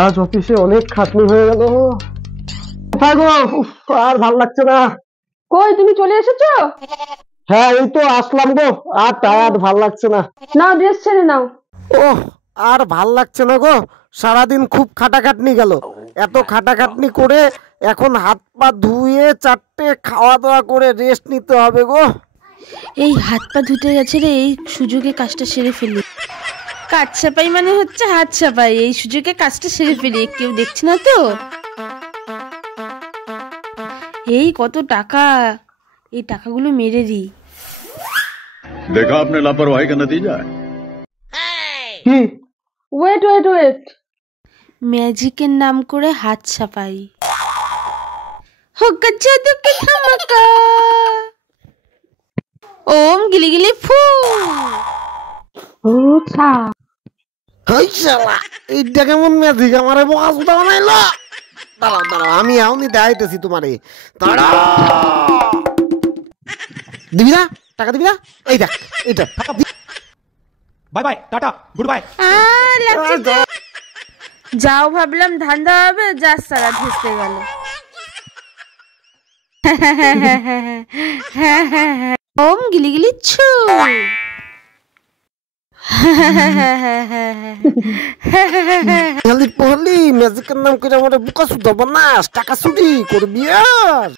আজ অফিসে অনেক খাটনি হয়ে গেল। কোথায় গো? আর ভাল লাগছে না। কই তুমি চলে এসেছো? হ্যাঁ, এই তো আসলাম গো। আর টায়ার্ড, ভাল লাগছে না। নাও ড্রেস ছেড়ে নাও। ওহ, আর ভাল লাগছে না গো। সারাদিন খুব খাটাখাটনি গেল। এত খাটাখাটনি করে এখন হাত পা ধুয়ে চারটে খাওয়া দাওয়া করে রেস্ট নিতে হবে গো। এই হাত পা ধুতে গেছে রে, এই সুযোগে কাজটা সেরে ফেলি। কাজ চাপাই মানে হচ্ছে হাত চাপাই, এই সুযোগে কাজটা সেরে ফেলি। কেউ দেখছে না তো। এই কত টাকা, এই টাকাগুলো মেরে দিই। देखा आपने लापरवाही का नतीजा है। কি? ওয়েট ওয়েট ওয়েট, ম্যাজিকের নাম করে হাত ছাপাই। হোকা জাদুকে ধামাকা, ওম গিলি গিলি ফু। আচ্ছা হাই শালা, এইটা কেমন ম্যাজিক? আমারে বোকা সুদা বানাইলো। দাঁড়াও দাঁড়াও, আমি এখনই দেখাইতেছি তোমারে। দাঁড়াও। দিবি না? টাকা দিবি না? এই দেখ, এইটা bye bye tata good bye. যাও ভাবলাম ধান্দা হবে, যা সারা ভেসে গেল। ওম গিলি গিলি ছু। খালি পহলি ম্যাজিকের নাম করে আমারে বোকা সুদা বানাস, টাকা চুরি করবি আর।